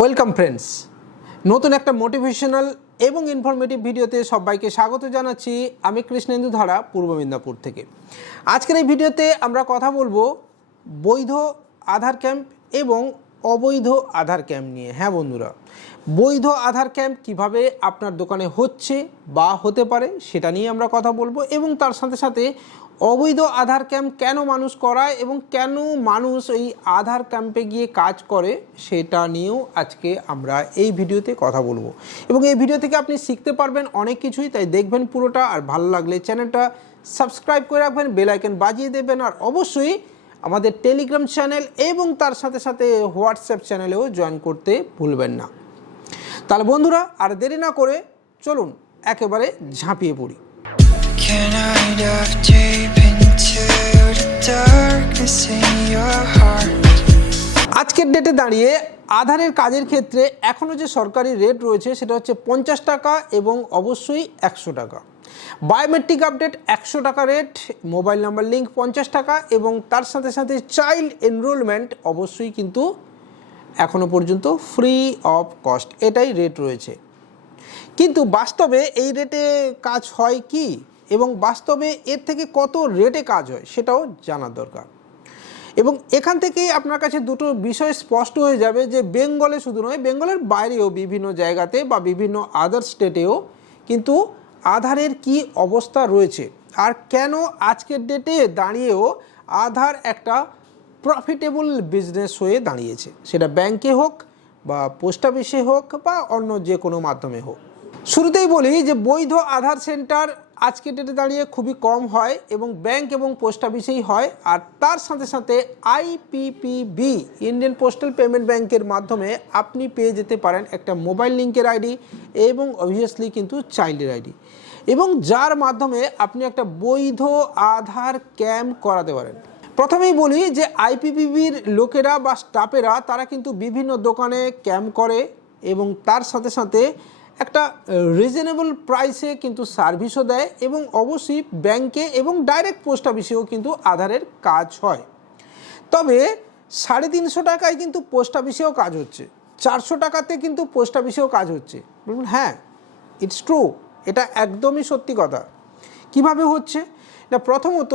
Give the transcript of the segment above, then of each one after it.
Welcome friends নতুন একটা motivational এবং ইনফরমেটিভ ভিডিওতে সবাইকে স্বাগত জানাচ্ছি আমি কৃষ্ণেন্দু ধারা, পূর্ব মেদিনীপুর থেকে। আজকের এই ভিডিওতে আমরা কথা বলব বৈধ আধার ক্যাম্প এবং অবৈধ আধার ক্যাম্প নিয়ে। হ্যাঁ বন্ধুরা, বৈধ আধার ক্যাম্প কীভাবে আপনার দোকানে হচ্ছে বা হতে পারে সেটা নিয়ে আমরা কথা বলব এবং তার সাথে সাথে অবৈধ আধার ক্যাম্প কেন মানুষ করায় এবং কেন মানুষ এই আধার ক্যাম্পে গিয়ে কাজ করে, সেটা নিয়েও আজকে আমরা এই ভিডিওতে কথা বলব। এবং এই ভিডিও থেকে আপনি শিখতে পারবেন অনেক কিছুই, তাই দেখবেন পুরোটা আর ভালো লাগলে চ্যানেলটা সাবস্ক্রাইব করে রাখবেন, বেল আইকন বাজিয়ে দেবেন, আর অবশ্যই আমাদের টেলিগ্রাম চ্যানেল এবং তার সাথে সাথে হোয়াটসঅ্যাপ চ্যানেলেও জয়েন করতে ভুলবেন না। তাহলে বন্ধুরা, আর দেরি না করে চলুন, একেবারে ঝাঁপিয়ে পড়ি। আজকের ডেটে দাঁড়িয়ে আধারের কাজের ক্ষেত্রে এখনও যে সরকারি রেট রয়েছে, সেটা হচ্ছে পঞ্চাশ টাকা এবং অবশ্যই একশো টাকা। বায়োমেট্রিক আপডেট একশো টাকা রেট মোবাইল নাম্বার লিঙ্ক পঞ্চাশ টাকা এবং তার সাথে সাথে চাইল্ড এনরোলমেন্ট অবশ্যই কিন্তু এখনও পর্যন্ত ফ্রি অফ কস্ট এটাই রেট রয়েছে। কিন্তু বাস্তবে এই রেটে কাজ হয় কি? এবং বাস্তবে এর থেকে কত রেটে কাজ হয় সেটাও জানার দরকার। এবং এখান থেকেই আপনার কাছে দুটো বিষয় স্পষ্ট হয়ে যাবে যে বেঙ্গলে শুধু নয়, বেঙ্গলের বাইরেও বিভিন্ন জায়গাতে বা বিভিন্ন আদার স্টেটেও কিন্তু আধারের কি অবস্থা রয়েছে আর কেন আজকের ডেটে দাঁড়িয়েও আধার একটা প্রফিটেবল বিজনেস হয়ে দাঁড়িয়েছে। সেটা ব্যাংকে হোক বা পোস্ট অফিসে হোক বা অন্য যে কোনো মাধ্যমে হোক। শুরুতেই বলি যে বৈধ আধার সেন্টার আজকে ডেটে দাঁড়িয়ে খুবই কম হয় এবং ব্যাংক এবং পোস্ট অফিসেই হয়। আর তার সাথে সাথে আইপিপিবি ইন্ডিয়ান পোস্টাল পেমেন্ট ব্যাংকের মাধ্যমে আপনি পেয়ে যেতে পারেন একটা মোবাইল লিঙ্কের আইডি এবং অবভিয়াসলি কিন্তু চাইল্ডের আইডি এবং যার মাধ্যমে আপনি একটা বৈধ আধার ক্যাম্প করাতে পারেন। প্রথমেই বলি যে আইপিপিবির লোকেরা বা স্টাফেরা তারা কিন্তু বিভিন্ন দোকানে ক্যাম্প করে এবং তার সাথে সাথে একটা রিজনেবল প্রাইসে কিন্তু সার্ভিসও দেয় এবং অবশ্যই ব্যাংকে এবং ডাইরেক্ট পোস্ট অফিসেও কিন্তু আধারের কাজ হয়। তবে সাড়ে তিনশো টাকায় কিন্তু পোস্ট অফিসেও কাজ হচ্ছে। চারশো টাকাতে কিন্তু পোস্ট অফিসেও কাজ হচ্ছে। বলুন হ্যাঁ ইটস ট্রু এটা একদমই সত্যি কথা। কীভাবে হচ্ছে? না, প্রথমত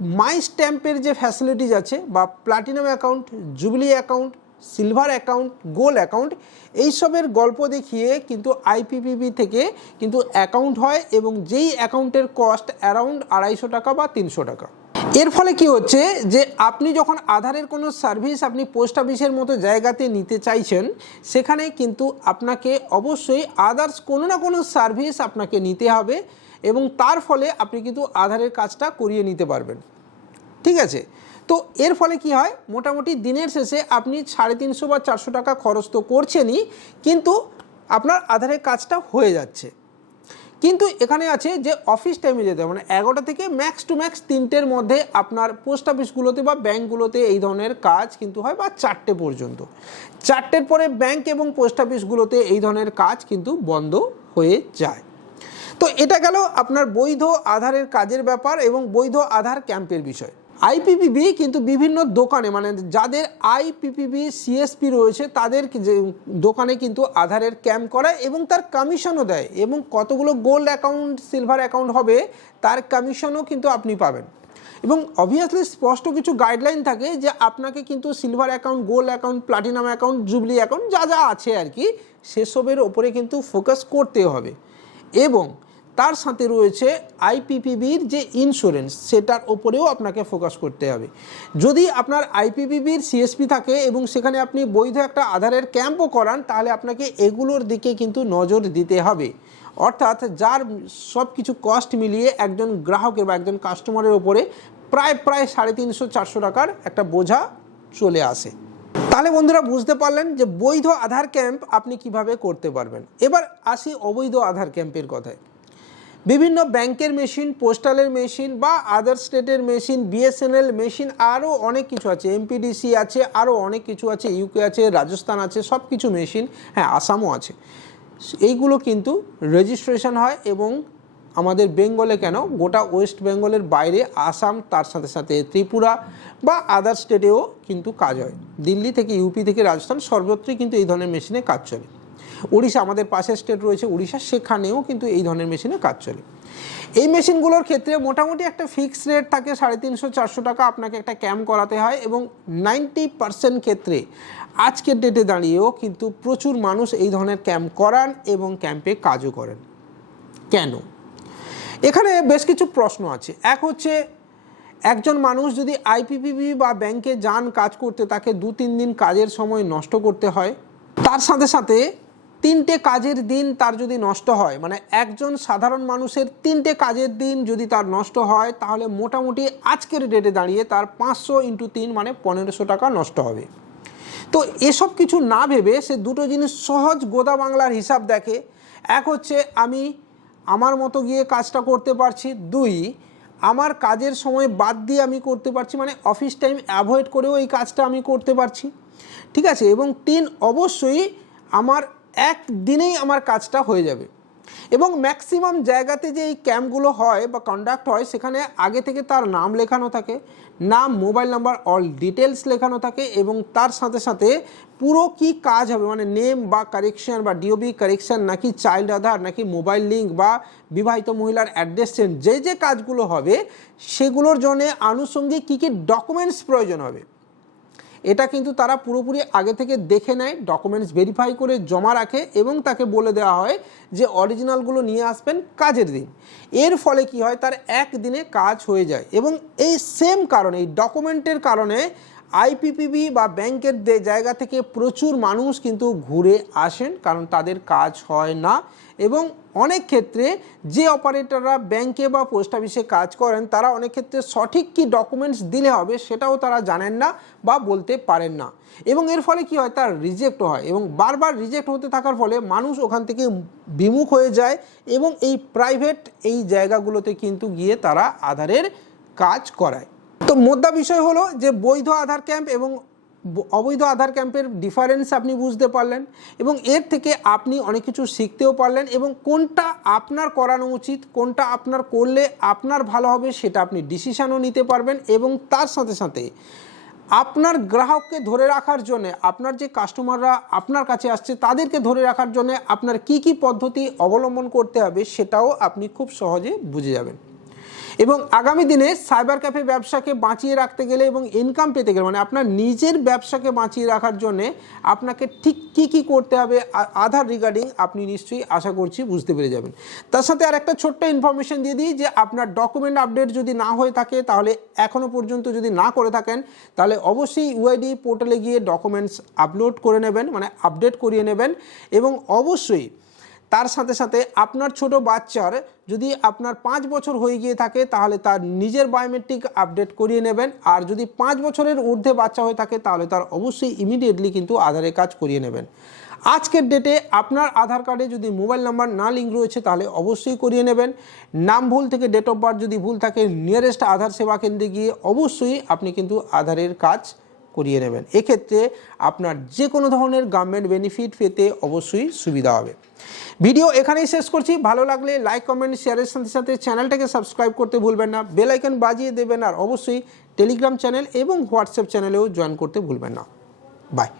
মাই স্ট্যাম্পের যে ফ্যাসিলিটিজ আছে বা platinum account jubilee account silver account gold account এইসবের গল্প দেখিয়ে কিন্তু আইপিপিবি থেকে কিন্তু অ্যাকাউন্ট হয় এবং যেই অ্যাকাউন্টের কস্ট অ্যারাউন্ড আড়াইশো টাকা বা তিনশো টাকা। এর ফলে কি হচ্ছে যে আপনি যখন আধারের কোনো সার্ভিস আপনি পোস্ট অফিসের মতো জায়গাতে নিতে চাইছেন, সেখানে কিন্তু আপনাকে অবশ্যই আদার্স কোনো না কোনো সার্ভিস আপনাকে নিতে হবে এবং তার ফলে আপনি কিন্তু আধারের কাজটা করিয়ে নিতে পারবেন। ঠিক আছে? তো এর ফলে কি হয়? মোটামুটি দিনের শেষে আপনি সাড়ে তিনশো বা চারশো টাকা খরচ তো করছেনই, কিন্তু আপনার আধারের কাজটা হয়ে যাচ্ছে। কিন্তু এখানে আছে যে অফিস টাইমে যেতে হবে মানে এগারোটা থেকে ম্যাক্স টু ম্যাক্স তিনটের মধ্যে আপনার পোস্ট অফিসগুলোতে বা ব্যাঙ্কগুলোতে এই ধরনের কাজ কিন্তু হয় বা চারটে পর্যন্ত। চারটের পরে ব্যাংক এবং পোস্ট অফিসগুলোতে এই ধরনের কাজ কিন্তু বন্ধ হয়ে যায়। তো এটা গেল আপনার বৈধ আধারের কাজের ব্যাপার এবং বৈধ আধার ক্যাম্পের বিষয়। আইপিপিবি কিন্তু বিভিন্ন দোকানে মানে যাদের আইপিপিবি সিএসপি রয়েছে, তাদের যে দোকানে কিন্তু আধারের ক্যাম্প করায় এবং তার কমিশনও দেয় এবং কতগুলো গোল্ড অ্যাকাউন্ট, সিলভার অ্যাকাউন্ট হবে, তার কমিশনও কিন্তু আপনি পাবেন। এবং অবভিয়াসলি স্পষ্ট কিছু গাইডলাইন থাকে যে আপনাকে কিন্তু silver account, gold account, platinum account, jubilee account, যা যা আছে আর কি, সেসবের ওপরে কিন্তু ফোকাস করতে হবে। এবং তার সাথে রয়েছে আইপিপিবির যে ইন্স্যুরেন্স সেটার ওপরেও আপনাকে ফোকাস করতে হবে। যদি আপনার আইপিপিবির সিএসপি থাকে এবং সেখানে আপনি বৈধ একটা আধারের ক্যাম্পও করান, তাহলে আপনাকে এগুলোর দিকে কিন্তু নজর দিতে হবে। অর্থাৎ যার সব কিছু কস্ট মিলিয়ে একজন গ্রাহকের বা একজন কাস্টমারের ওপরে প্রায় প্রায় সাড়ে তিনশো, চারশো টাকার একটা বোঝা চলে আসে। তাহলে বন্ধুরা বুঝতে পারলেন যে বৈধ আধার ক্যাম্প আপনি কীভাবে করতে পারবেন। এবার আসি অবৈধ আধার ক্যাম্পের কথায়। বিভিন্ন ব্যাংকের মেশিন, পোস্টালের মেশিন বা আদার স্টেটের মেশিন বিএসএনএল মেশিন আরও অনেক কিছু আছে। এমপিডিসি আছে, আরও অনেক কিছু আছে ইউকে আছে রাজস্থান আছে সব কিছু মেশিন হ্যাঁ আসামও আছে। এইগুলো কিন্তু রেজিস্ট্রেশন হয় এবং আমাদের বেঙ্গলে কেন? গোটা ওয়েস্ট বেঙ্গলের বাইরে আসাম তার সাথে সাথে ত্রিপুরা বা আদার স্টেটেও কিন্তু কাজ হয়। দিল্লি থেকে ইউপি থেকে রাজস্থান সর্বত্রই কিন্তু এই ধরনের মেশিনে কাজ চলে। উড়িষ্যা আমাদের পাশের স্টেট রয়েছে উড়িষ্যা, সেখানেও কিন্তু এই ধরনের মেশিনে কাজ চলে। এই মেশিনগুলোর ক্ষেত্রে মোটামুটি একটা ফিক্স রেট থাকে সাড়ে তিনশো, চারশো টাকা আপনাকে একটা ক্যাম্প করাতে হয় এবং নাইনটি পার্সেন্ট ক্ষেত্রে আজকের ডেটে দাঁড়িয়েও কিন্তু প্রচুর মানুষ এই ধরনের ক্যাম্প করান এবং ক্যাম্পে কাজও করেন। কেন? এখানে বেশ কিছু প্রশ্ন আছে। এক হচ্ছে, একজন মানুষ যদি আইপিপিবি বা ব্যাংকে যান কাজ করতে, তাকে দু তিন দিন কাজের সময় নষ্ট করতে হয়, তার সাথে সাথে তিনটে কাজের দিন তার যদি নষ্ট হয় মানে একজন সাধারণ মানুষের তিনটে কাজের দিন যদি তার নষ্ট হয়, তাহলে মোটামুটি আজকের ডেটে দাঁড়িয়ে তার পাঁচশো ইন্টু তিন মানে পনেরোশো টাকা নষ্ট হবে। তো এসব কিছু না ভেবে সে দুটো জিনিস সহজ গোদা বাংলার হিসাব দেখে। এক হচ্ছে, আমি আমার মতো গিয়ে কাজটা করতে পারছি। দুই, আমার কাজের সময় বাদ দিয়ে আমি করতে পারছি মানে অফিস টাইম অ্যাভয়েড করেও এই কাজটা আমি করতে পারছি। ঠিক আছে? এবং তিন, অবশ্যই আমার এক দিনেই আমার কাজটা হয়ে যাবে। এবং ম্যাক্সিমাম জায়গাতে যে এই ক্যাম্পগুলো হয় বা কন্ডাক্ট হয়, সেখানে আগে থেকে তার নাম লেখানো থাকে, নাম মোবাইল নাম্বার অল ডিটেলস লেখানো থাকে এবং তার সাথে সাথে পুরো কি কাজ হবে মানে নেম বা কারেকশন বা ডিওবি কারেকশন নাকি চাইল্ড আধার নাকি মোবাইল লিঙ্ক বা বিবাহিত মহিলার অ্যাড্রেস চেঞ্জ যে যে কাজগুলো হবে, সেগুলোর জন্য আনুষঙ্গিক কী কী ডকুমেন্টস প্রয়োজন হবে। এটা কিন্তু তারা পুরোপুরি আগে থেকে দেখে নেয় ডকুমেন্টস ভেরিফাই করে জমা রাখে এবং তাকে বলে দেওয়া হয় যে অরিজিনালগুলো নিয়ে আসবেন কাজের দিন। এর ফলে কি হয়? তার একদিনে কাজ হয়ে যায় এবং এই সেম কারণে, এই ডকুমেন্টের কারণে আইপিপিবি বা ব্যাংকের জায়গা থেকে প্রচুর মানুষ কিন্তু ঘুরে আসেন, কারণ তাদের কাজ হয় না। এবং অনেক ক্ষেত্রে যে অপারেটররা ব্যাংকে বা পোস্ট অফিসে কাজ করেন, তারা অনেক ক্ষেত্রে সঠিক কি ডকুমেন্টস দিলে হবে সেটাও তারা জানেন না বা বলতে পারেন না। এবং এর ফলে কি হয়? তার রিজেক্ট হয় এবং বারবার রিজেক্ট হতে থাকার ফলে মানুষ ওখান থেকে বিমুখ হয়ে যায় এবং এই প্রাইভেট এই জায়গাগুলোতে কিন্তু গিয়ে তারা আধারের কাজ করায়। তো মোদ্দা বিষয় হলো যে বৈধ আধার ক্যাম্প এবং অবৈধ আধার ক্যাম্পের ডিফারেন্স আপনি বুঝতে পারলেন এবং এর থেকে আপনি অনেক কিছু শিখতেও পারলেন এবং কোনটা আপনার করানো উচিত, কোনটা আপনার করলে আপনার ভালো হবে সেটা আপনি ডিসিশনও নিতে পারবেন এবং তার সাথে সাথে আপনার গ্রাহককে ধরে রাখার জন্য, আপনার যে কাস্টমাররা আপনার কাছে আসছে তাদেরকে ধরে রাখার জন্য আপনার কি কি পদ্ধতি অবলম্বন করতে হবে সেটাও আপনি খুব সহজে বুঝে যাবেন। এবং আগামী দিনে সাইবার ক্যাফে ব্যবসাকে বাঁচিয়ে রাখতে গেলে এবং ইনকাম পেতে গেলে মানে আপনার নিজের ব্যবসাকে বাঁচিয়ে রাখার জন্য আপনাকে ঠিক কি কি করতে হবে আধার রিগার্ডিং আপনি নিশ্চয়ই আশা করছি বুঝতে পেরে যাবেন। তার সাথে আর একটা ছোট্ট ইনফরমেশন দিয়ে দিই যে আপনার ডকুমেন্ট আপডেট যদি না হয়ে থাকে, তাহলে এখনও পর্যন্ত যদি না করে থাকেন, তাহলে অবশ্যই ইউআইডি পোর্টালে গিয়ে ডকুমেন্টস আপলোড করে নেবেন মানে আপডেট করিয়ে নেবেন এবং অবশ্যই তার সাথে সাথে আপনার ছোট বাচ্চার যদি আপনার পাঁচ বছর হয়ে গিয়ে থাকে, তাহলে তার নিজের বায়োমেট্রিক আপডেট করিয়ে নেবেন। আর যদি পাঁচ বছরের ঊর্ধ্বে বাচ্চা হয়ে থাকে, তাহলে তার অবশ্যই ইমিডিয়েটলি কিন্তু আধারে কাজ করিয়ে নেবেন। আজকের ডেটে আপনার আধার কার্ডে যদি মোবাইল নাম্বার না লিঙ্ক রয়েছে, তাহলে অবশ্যই করিয়ে নেবেন। নাম ভুল থেকে ডেট অফ বার্থ যদি ভুল থাকে নিয়ারেস্ট আধার সেবা কেন্দ্রে গিয়ে অবশ্যই আপনি কিন্তু আধারের কাজ করিয়ে নেবেন। এক্ষেত্রে আপনার যে কোনো ধরনের গভর্নমেন্ট বেনিফিট পেতে অবশ্যই সুবিধা হবে। ভিডিও এখানেই শেষ করছি। ভালো লাগলে লাইক কমেন্ট শেয়ারের সাথে সাথে চ্যানেলটাকে সাবস্ক্রাইব করতে ভুলবেন না। বেল আইকন বাজিয়ে দেবেন আর অবশ্যই টেলিগ্রাম চ্যানেল এবং হোয়াটসঅ্যাপ চ্যানেলেও জয়েন করতে ভুলবেন না। বাই